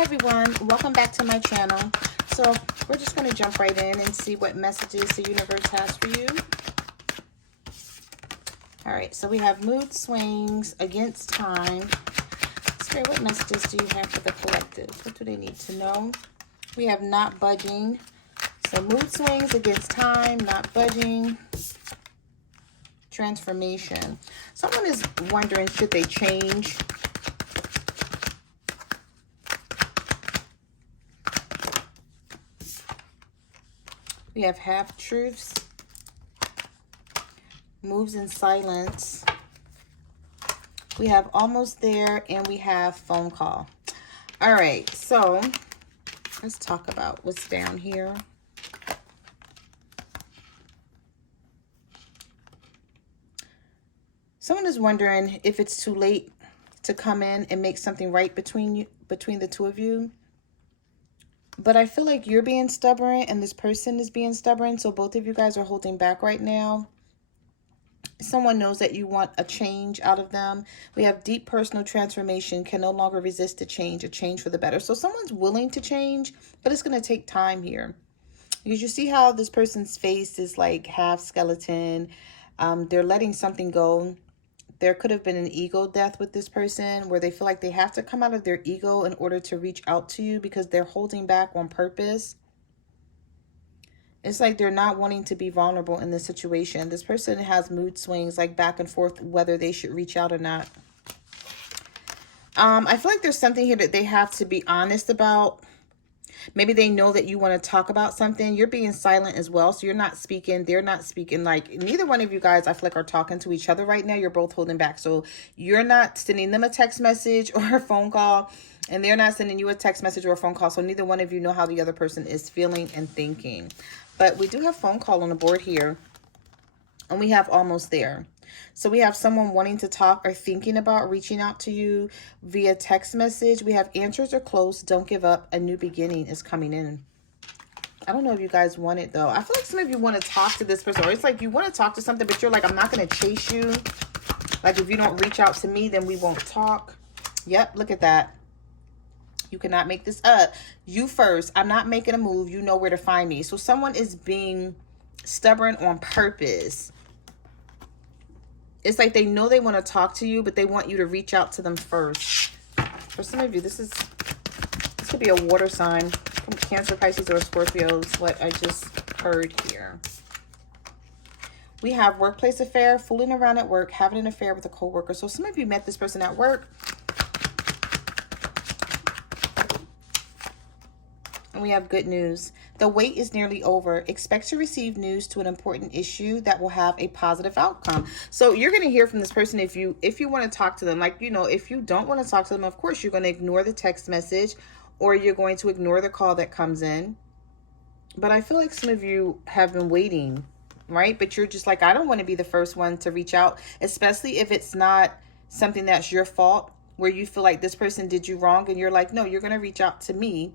Hi everyone, welcome back to my channel. So we're just going to jump right in and see what messages the universe has for you. All right, so we have mood swings against time. Spirit, what messages do you have for the collective? What do they need to know? We have not budging. So mood swings against time, not budging. Transformation. Someone is wondering, should they change? We have half-truths, moves in silence. We have almost there, and we have phone call. All right, so let's talk about what's down here. Someone is wondering if it's too late to come in and make something right between the two of you. But I feel like you're being stubborn and this person is being stubborn. So both of you guys are holding back right now. Someone knows that you want a change out of them. We have deep personal transformation, can no longer resist a change for the better. So someone's willing to change, but it's going to take time here. Because you see how this person's face is like half skeleton. They're letting something go. There could have been an ego death with this person where they feel like they have to come out of their ego in order to reach out to you because they're holding back on purpose. It's like they're not wanting to be vulnerable in this situation. This person has mood swings like back and forth whether they should reach out or not. I feel like there's something here that they have to be honest about. Maybe they know that you want to talk about something. You're being silent as well. So you're not speaking. They're not speaking. Like neither one of you guys, I feel like, are talking to each other right now. You're both holding back. So you're not sending them a text message or a phone call. And they're not sending you a text message or a phone call. So neither one of you know how the other person is feeling and thinking. But we do have phone call on the board here. And we have almost there. So we have someone wanting to talk or thinking about reaching out to you via text message. We have answers are close. Don't give up. A new beginning is coming in. I don't know if you guys want it, though. I feel like some of you want to talk to this person. Or it's like you want to talk to something, but you're like, I'm not going to chase you. Like if you don't reach out to me, then we won't talk. Yep, look at that. You cannot make this up. You first. I'm not making a move. You know where to find me. So someone is being stubborn on purpose. It's like they know they want to talk to you, but they want you to reach out to them first. For some of you, this could be a water sign from Cancer, Pisces, or Scorpios, what I just heard here. We have workplace affair, fooling around at work, having an affair with a coworker. So some of you met this person at work. And we have good news. The wait is nearly over. Expect to receive news to an important issue that will have a positive outcome. So you're going to hear from this person if you want to talk to them. Like, you know, if you don't want to talk to them, of course, you're going to ignore the text message or you're going to ignore the call that comes in. But I feel like some of you have been waiting, right? But you're just like, I don't want to be the first one to reach out, especially if it's not something that's your fault, where you feel like this person did you wrong. And you're like, no, you're going to reach out to me.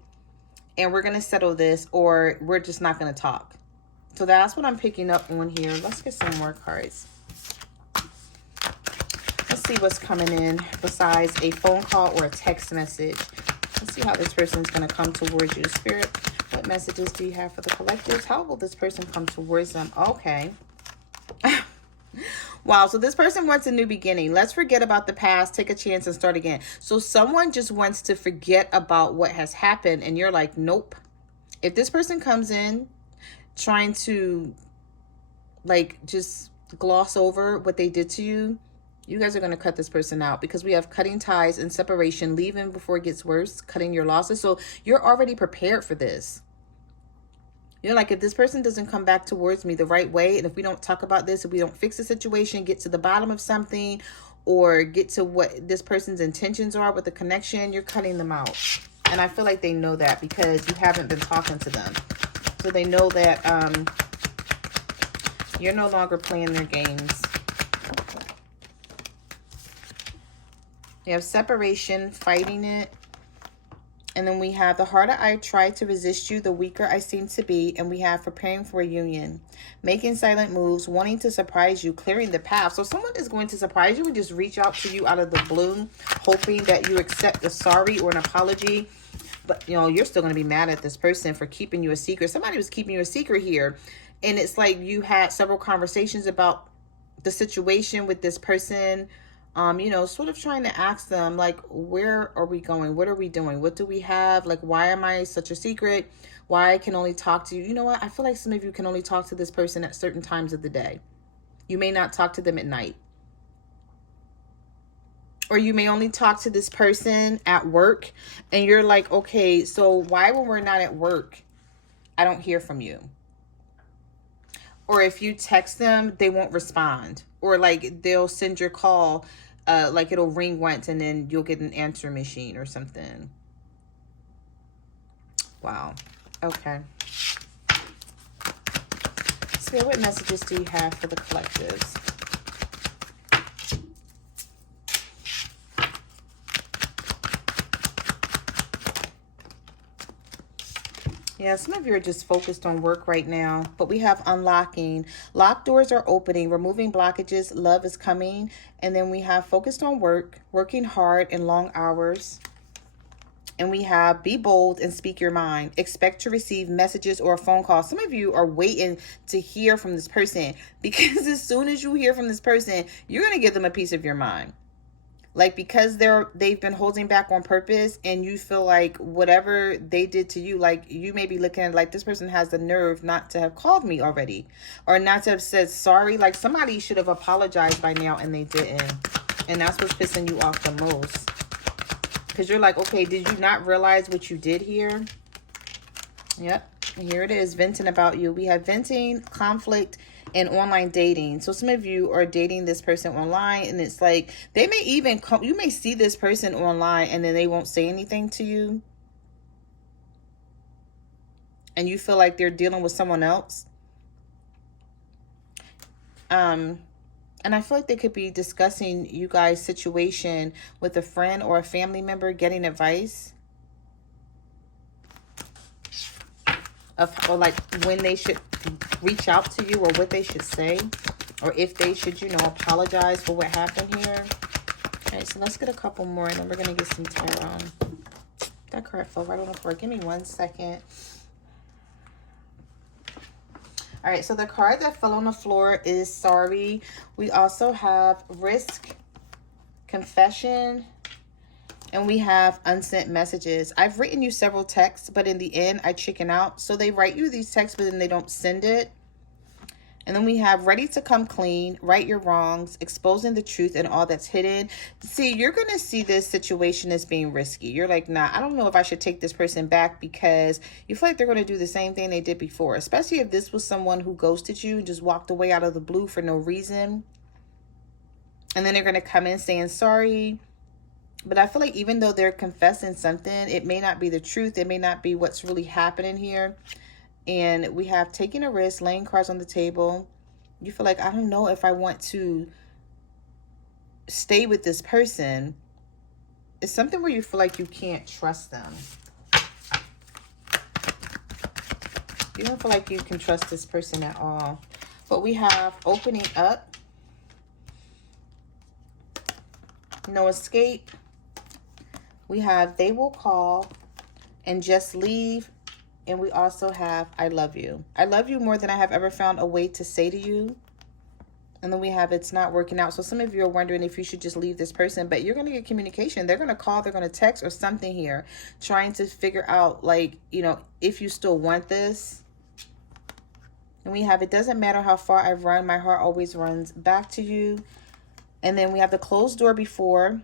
And we're going to settle this, or we're just not going to talk. So that's what I'm picking up on here. Let's get some more cards. Let's see what's coming in besides a phone call or a text message. Let's see how this person's going to come towards you. Spirit, what messages do you have for the collectives? How will this person come towards them? Okay. Wow, so this person wants a new beginning. Let's forget about the past, take a chance and start again. So someone just wants to forget about what has happened and you're like, nope. If this person comes in trying to like just gloss over what they did to you, you guys are going to cut this person out because we have cutting ties and separation, leaving before it gets worse, cutting your losses. So you're already prepared for this. You know, like if this person doesn't come back towards me the right way, and if we don't talk about this, if we don't fix the situation, get to the bottom of something, or get to what this person's intentions are with the connection, you're cutting them out. And I feel like they know that because you haven't been talking to them. So they know that you're no longer playing their games. You have separation, fighting it. And then we have the harder I try to resist you, the weaker I seem to be. And we have preparing for a union, making silent moves, wanting to surprise you, clearing the path. So someone is going to surprise you and just reach out to you out of the blue, hoping that you accept a sorry or an apology. But, you know, you're still going to be mad at this person for keeping you a secret. Somebody was keeping you a secret here. And it's like you had several conversations about the situation with this person, you know, sort of trying to ask them, like, where are we going? What are we doing? What do we have? Like, why am I such a secret? Why I can only talk to you? You know what? I feel like some of you can only talk to this person at certain times of the day. You may not talk to them at night. Or you may only talk to this person at work. And you're like, okay, so why when we're not at work, I don't hear from you? Or if you text them, they won't respond. Or like they'll send your call, like it'll ring once and then you'll get an answer machine or something. Wow. Okay. Spirit, what messages do you have for the collectives? Yeah, some of you are just focused on work right now, but we have unlocking. Locked doors are opening, removing blockages, love is coming. And then we have focused on work, working hard and long hours. And we have be bold and speak your mind. Expect to receive messages or a phone call. Some of you are waiting to hear from this person because as soon as you hear from this person, you're going to give them a piece of your mind. Like, because they've been holding back on purpose and you feel like whatever they did to you, like you may be looking at like this person has the nerve not to have called me already or not to have said sorry. Like somebody should have apologized by now and they didn't. And that's what's pissing you off the most. Because you're like, okay, did you not realize what you did here? Yep. And here it is, venting about you. We have venting, conflict, and online dating. So some of you are dating this person online and it's like they may even come, you may see this person online and then they won't say anything to you. And you feel like they're dealing with someone else. And I feel like they could be discussing you guys' situation with a friend or a family member, getting advice. Or like when they should reach out to you or what they should say. Or if they should, you know, apologize for what happened here. All right, so let's get a couple more and then we're going to get some tarot. That card fell right on the floor. Give me 1 second. All right, so the card that fell on the floor is sorry. We also have risk, confession, and we have unsent messages. I've written you several texts, but in the end, I chicken out. So they write you these texts, but then they don't send it. And then we have ready to come clean, right your wrongs, exposing the truth and all that's hidden. See, you're going to see this situation as being risky. You're like, nah, I don't know if I should take this person back because you feel like they're going to do the same thing they did before, especially if this was someone who ghosted you and just walked away out of the blue for no reason. And then they're going to come in saying sorry. But I feel like even though they're confessing something, it may not be the truth. It may not be what's really happening here. And we have taking a risk, laying cards on the table. You feel like, I don't know if I want to stay with this person. It's something where you feel like you can't trust them. You don't feel like you can trust this person at all. But we have opening up. No escape. We have they will call and just leave. And we also have, I love you. I love you more than I have ever found a way to say to you. And then we have, it's not working out. So some of you are wondering if you should just leave this person. But you're going to get communication. They're going to call, they're going to text or something here. Trying to figure out, like, you know, if you still want this. And we have, it doesn't matter how far I've run. My heart always runs back to you. And then we have the closed door before.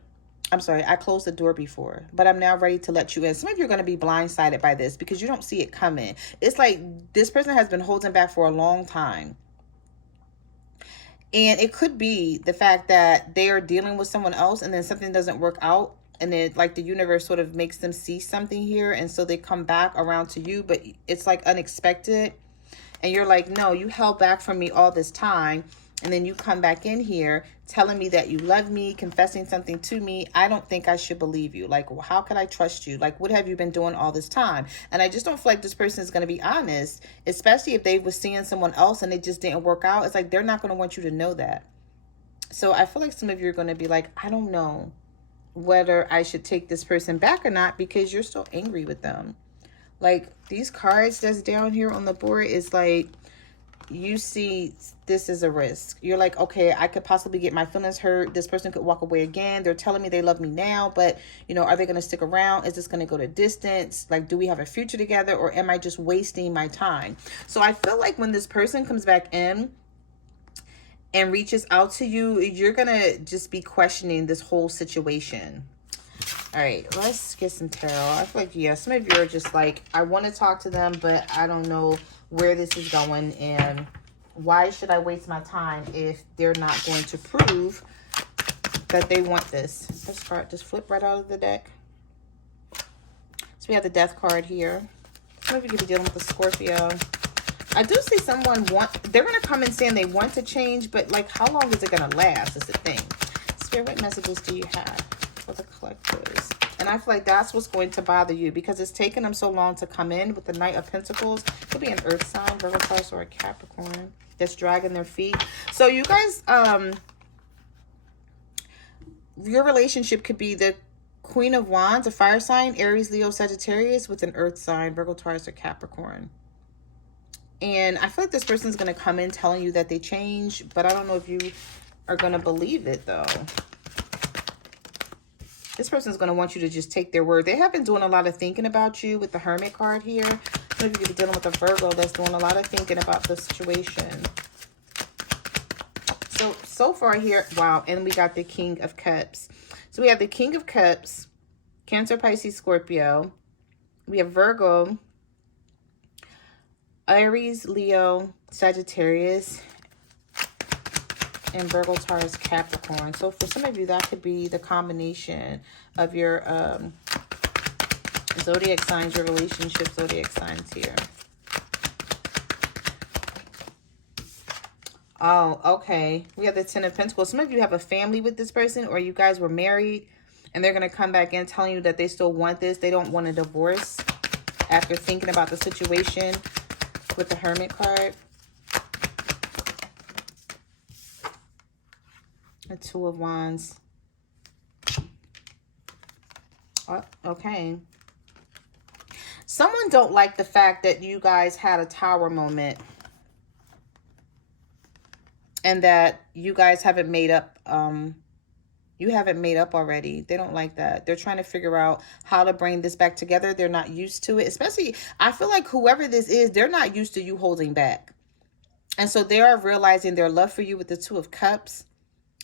I'm sorry, I closed the door before, but I'm now ready to let you in. Some of you are going to be blindsided by this because you don't see it coming. It's like this person has been holding back for a long time. And it could be the fact that they are dealing with someone else and then something doesn't work out. And then like the universe sort of makes them see something here. And so they come back around to you, but it's like unexpected. And you're like, no, you held back from me all this time. And then you come back in here telling me that you love me, confessing something to me. I don't think I should believe you. Like, how could I trust you? Like, what have you been doing all this time? And I just don't feel like this person is going to be honest, especially if they were seeing someone else and it just didn't work out. It's like they're not going to want you to know that. So I feel like some of you are going to be like, I don't know whether I should take this person back or not because you're still angry with them. Like, these cards that's down here on the board is like, you see this is a risk. You're like, okay, I could possibly get my feelings hurt. This person could walk away again. They're telling me they love me now, but, you know, are they going to stick around? Is this going to go to distance? Like, do we have a future together, or am I just wasting my time? So I feel like when this person comes back in and reaches out to you, you're going to just be questioning this whole situation. All right, let's get some tarot. I feel like, yeah, some of you are just like, I want to talk to them, but I don't know where this is going, and why should I waste my time if they're not going to prove that they want this? This card just flip right out of the deck. So we have the Death card here. Some of you could be dealing with a Scorpio. I do see someone they're going to come in saying they want to change, but like, how long is it going to last is the thing. Spirit, what messages do you have for the collectors? And I feel like that's what's going to bother you, because it's taken them so long to come in with the Knight of Pentacles. It could be an Earth sign, Virgo, Taurus, or a Capricorn that's dragging their feet. So you guys, your relationship could be the Queen of Wands, a fire sign, Aries, Leo, Sagittarius, with an Earth sign, Virgo, Taurus, or Capricorn. And I feel like this person's going to come in telling you that they change, but I don't know if you are going to believe it, though. This person's going to want you to just take their word. They have been doing a lot of thinking about you with the Hermit card here. Some of you could be dealing with a Virgo that's doing a lot of thinking about the situation. So far here, wow, and we got the King of Cups. So we have the King of Cups, Cancer, Pisces, Scorpio. We have Virgo, Aries, Leo, Sagittarius, and Virgo, Taurus, Capricorn. So for some of you, that could be the combination of your zodiac signs, your relationship zodiac signs here. Oh, okay. We have the Ten of Pentacles. Some of you have a family with this person, or you guys were married, and they're going to come back in telling you that they still want this. They don't want a divorce after thinking about the situation with the Hermit card. The Two of Wands. Oh, okay. Someone don't like the fact that you guys had a tower moment and that you guys haven't made up. You haven't made up already. They don't like that. They're trying to figure out how to bring this back together. They're not used to it. Especially, I feel like whoever this is, they're not used to you holding back. And so they are realizing their love for you with the Two of Cups.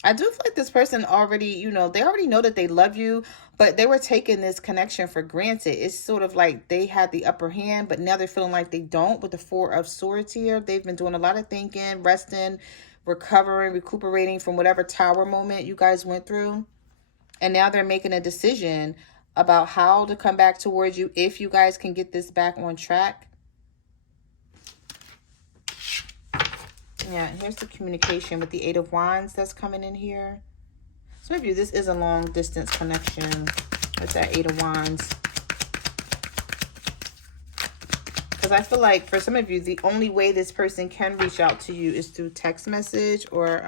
I do feel like this person already, you know, they already know that they love you, but they were taking this connection for granted. It's sort of like they had the upper hand, but now they're feeling like they don't with the Four of Swords here. They've been doing a lot of thinking, resting, recovering, recuperating from whatever tower moment you guys went through. And now they're making a decision about how to come back towards you if you guys can get this back on track. Yeah, and here's the communication with the Eight of Wands that's coming in here. Some of you, this is a long distance connection with that Eight of Wands. Because I feel like for some of you, the only way this person can reach out to you is through text message or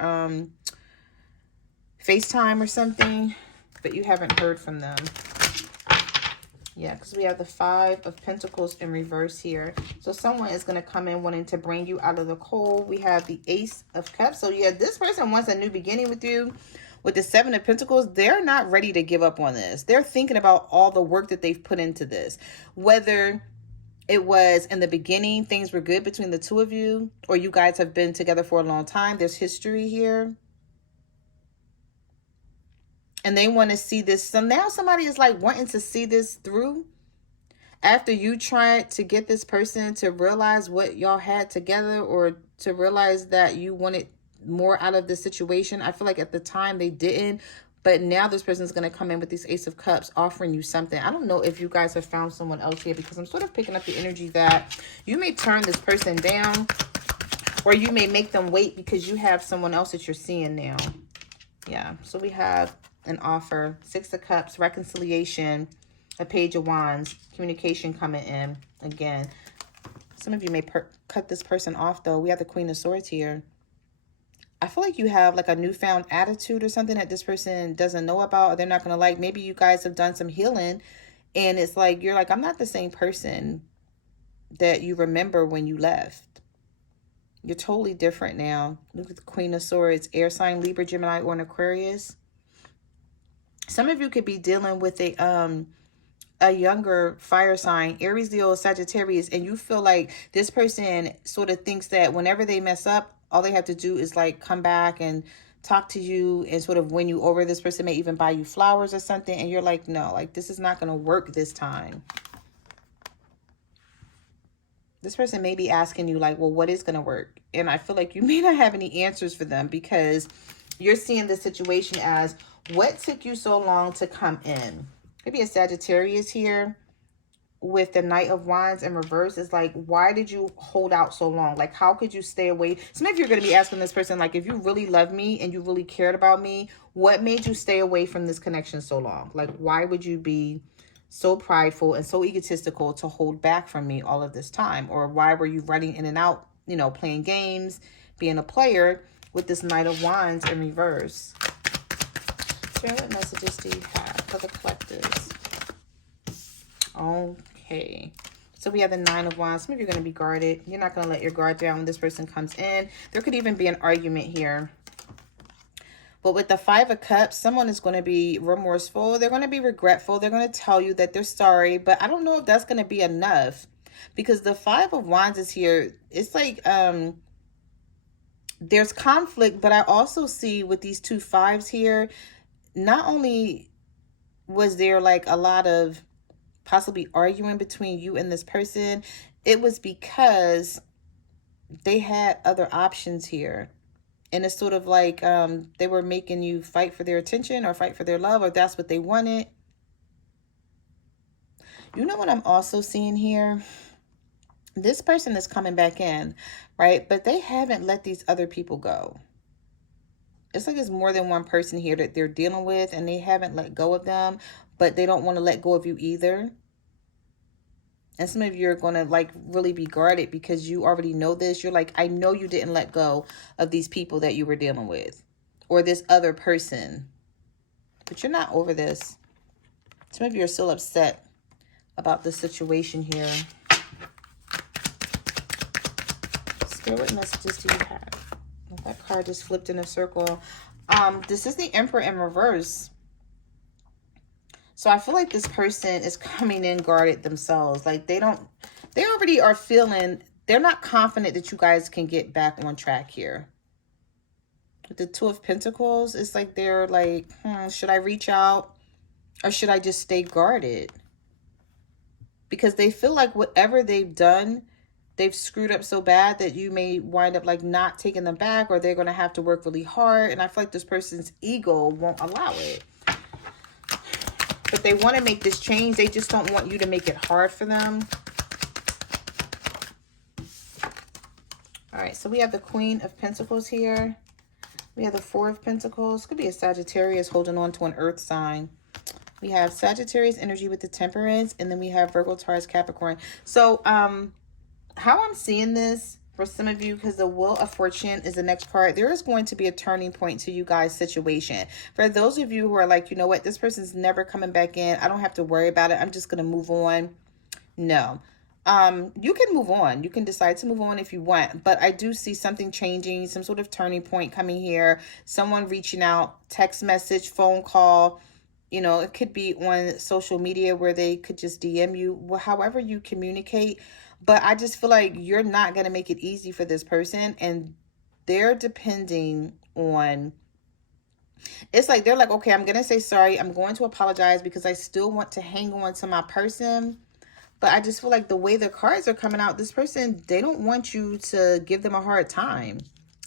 FaceTime or something. But you haven't heard from them. Yeah, because we have the Five of Pentacles in reverse here. So someone is going to come in wanting to bring you out of the cold. We have the Ace of Cups. So yeah, this person wants a new beginning with you. With the Seven of Pentacles, they're not ready to give up on this. They're thinking about all the work that they've put into this. Whether it was in the beginning, things were good between the two of you, or you guys have been together for a long time. There's history here. And they want to see this. So now somebody is like wanting to see this through. After you tried to get this person to realize what y'all had together, or to realize that you wanted more out of the situation. I feel like at the time they didn't. But now this person is going to come in with this Ace of Cups offering you something. I don't know if you guys have found someone else here, because I'm sort of picking up the energy that you may turn this person down, or you may make them wait because you have someone else that you're seeing now. Yeah, so we have an offer, Six of Cups, reconciliation, a Page of Wands, communication coming in again. Some of you may cut this person off, though. We have the Queen of Swords here. I feel like you have like a newfound attitude or something that this person doesn't know about, or they're not going to like. Maybe you guys have done some healing and it's like, you're like, I'm not the same person that you remember when you left. You're totally different now. Look at the Queen of Swords, air sign, Libra, Gemini, or an Aquarius. Some of you could be dealing with a younger fire sign, Aries, Leo, Sagittarius, and you feel like this person sort of thinks that whenever they mess up, all they have to do is like come back and talk to you and sort of win you over. This person may even buy you flowers or something, and you're like, no, like this is not going to work this time. This person may be asking you like, well, what is going to work? And I feel like you may not have any answers for them, because you're seeing the situation as, what took you so long to come in? Maybe a Sagittarius here with the Knight of Wands in reverse is like, why did you hold out so long? Like, how could you stay away? Some of you are going to be asking this person, like, if you really love me and you really cared about me, what made you stay away from this connection so long? Like, why would you be so prideful and so egotistical to hold back from me all of this time? Or why were you running in and out, you know, playing games, being a player with this Knight of Wands in reverse? Spirit, what messages do you have for the collectors? Okay. So we have the Nine of Wands. Some of you are going to be guarded. You're not going to let your guard down when this person comes in. There could even be an argument here. But with the Five of Cups, someone is going to be remorseful. They're going to be regretful. They're going to tell you that they're sorry. But I don't know if that's going to be enough. Because the Five of Wands is here. It's like there's conflict. But I also see with these two fives here, not only was there like a lot of possibly arguing between you and this person, it was because they had other options here. And it's sort of like they were making you fight for their attention or fight for their love, or that's what they wanted. You know what I'm also seeing here? This person is coming back in, right? But they haven't let these other people go. It's like there's more than one person here that they're dealing with, and they haven't let go of them, but they don't want to let go of you either. And some of you are going to like really be guarded because you already know this. You're like, I know you didn't let go of these people that you were dealing with, or this other person, but you're not over this. Some of you are still upset about the situation here. Spirit, what messages do you have? That card just flipped in a circle. This is the Emperor in reverse. So I feel like this person is coming in guarded themselves. Like they already are feeling, they're not confident that you guys can get back on track here. With the Two of Pentacles, it's like they're like, should I reach out or should I just stay guarded? Because they feel like whatever they've done, they've screwed up so bad that you may wind up like not taking them back, or they're going to have to work really hard. And I feel like this person's ego won't allow it. But they want to make this change. They just don't want you to make it hard for them. All right, so we have the Queen of Pentacles here. We have the Four of Pentacles. Could be a Sagittarius holding on to an earth sign. We have Sagittarius energy with the Temperance, and then we have Virgo, Taurus, Capricorn. So how I'm seeing this for some of you, because the Wheel of Fortune is the next part, there is going to be a turning point to you guys' situation. For those of you who are like, you know what, this person's never coming back in, I don't have to worry about it, I'm just going to move on. No. You can move on. You can decide to move on if you want, but I do see something changing, some sort of turning point coming here. Someone reaching out, text message, phone call. You know, it could be on social media where they could just DM you, however you communicate. But I just feel like you're not going to make it easy for this person. And they're depending on, it's like, they're like, okay, I'm going to say sorry. I'm going to apologize because I still want to hang on to my person. But I just feel like the way the cards are coming out, this person, they don't want you to give them a hard time.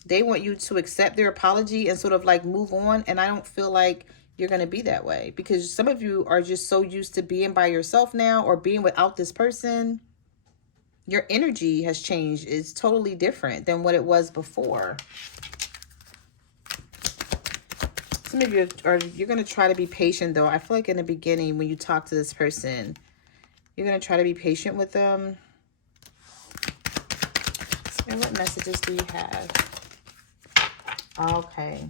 They want you to accept their apology and sort of like move on. And I don't feel like you're going to be that way, because some of you are just so used to being by yourself now, or being without this person. Your energy has changed. It's totally different than what it was before. Some of you you're going to try to be patient though. I feel like in the beginning when you talk to this person, you're going to try to be patient with them. So what messages do you have Okay.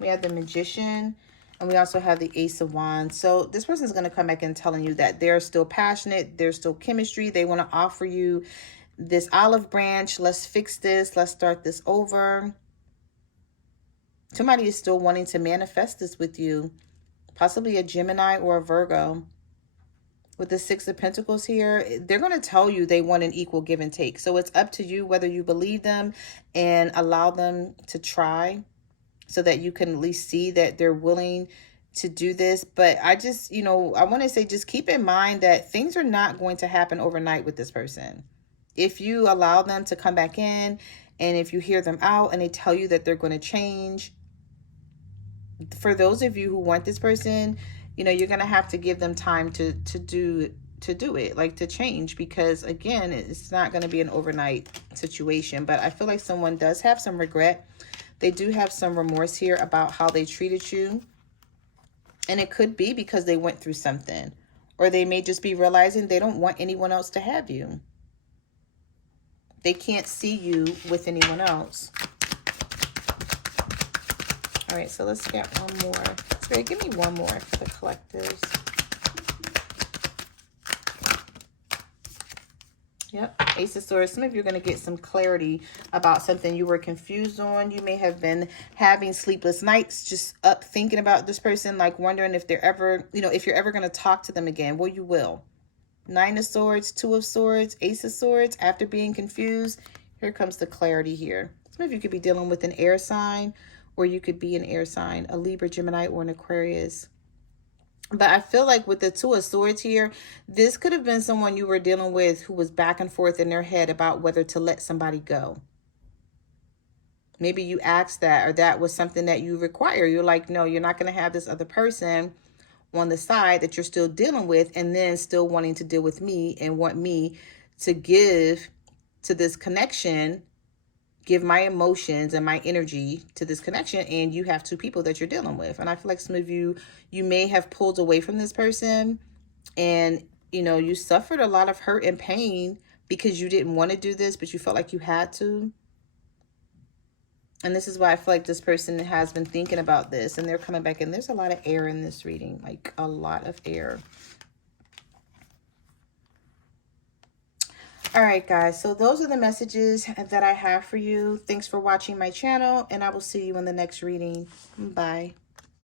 We have the Magician, and we also have the Ace of Wands. So this person is going to come back and telling you that they're still passionate. There's still chemistry. They want to offer you this olive branch. Let's fix this. Let's start this over. Somebody is still wanting to manifest this with you. Possibly a Gemini or a Virgo. With the Six of Pentacles here, they're going to tell you they want an equal give and take. So it's up to you whether you believe them and allow them to try, so that you can at least see that they're willing to do this. But I just, you know, I want to say, just keep in mind that things are not going to happen overnight with this person. If you allow them to come back in, and if you hear them out and they tell you that they're going to change, for those of you who want this person, you know, you're going to have to give them time to do it, like to change, because again, it's not going to be an overnight situation. But I feel like someone does have some regret. They do have some remorse here about how they treated you. And it could be because they went through something, or they may just be realizing they don't want anyone else to have you. They can't see you with anyone else. All right, so let's get one more. Spirit, give me one more for the collectors. Yep, Ace of Swords. Some of you are going to get some clarity about something you were confused on. You may have been having sleepless nights, just up thinking about this person, like wondering if they're ever, you know, if you're ever going to talk to them again. Well, you will. Nine of Swords, Two of Swords, Ace of Swords. After being confused, here comes the clarity here. Some of you could be dealing with an air sign, or you could be an air sign, a Libra, Gemini, or an Aquarius. But I feel like with the Two of Swords here, this could have been someone you were dealing with who was back and forth in their head about whether to let somebody go. Maybe you asked that, or that was something that you require. You're like, no, you're not going to have this other person on the side that you're still dealing with, and then still wanting to deal with me and want me to give to this connection, give my emotions and my energy to this connection, and you have two people that you're dealing with. And I feel like some of you may have pulled away from this person, and you know, you suffered a lot of hurt and pain because you didn't want to do this, but you felt like you had to. And this is why I feel like this person has been thinking about this, and they're coming back, and there's a lot of air in this reading, like a lot of air. All right, guys, so those are the messages that I have for you. Thanks for watching my channel, and I will see you in the next reading. Bye.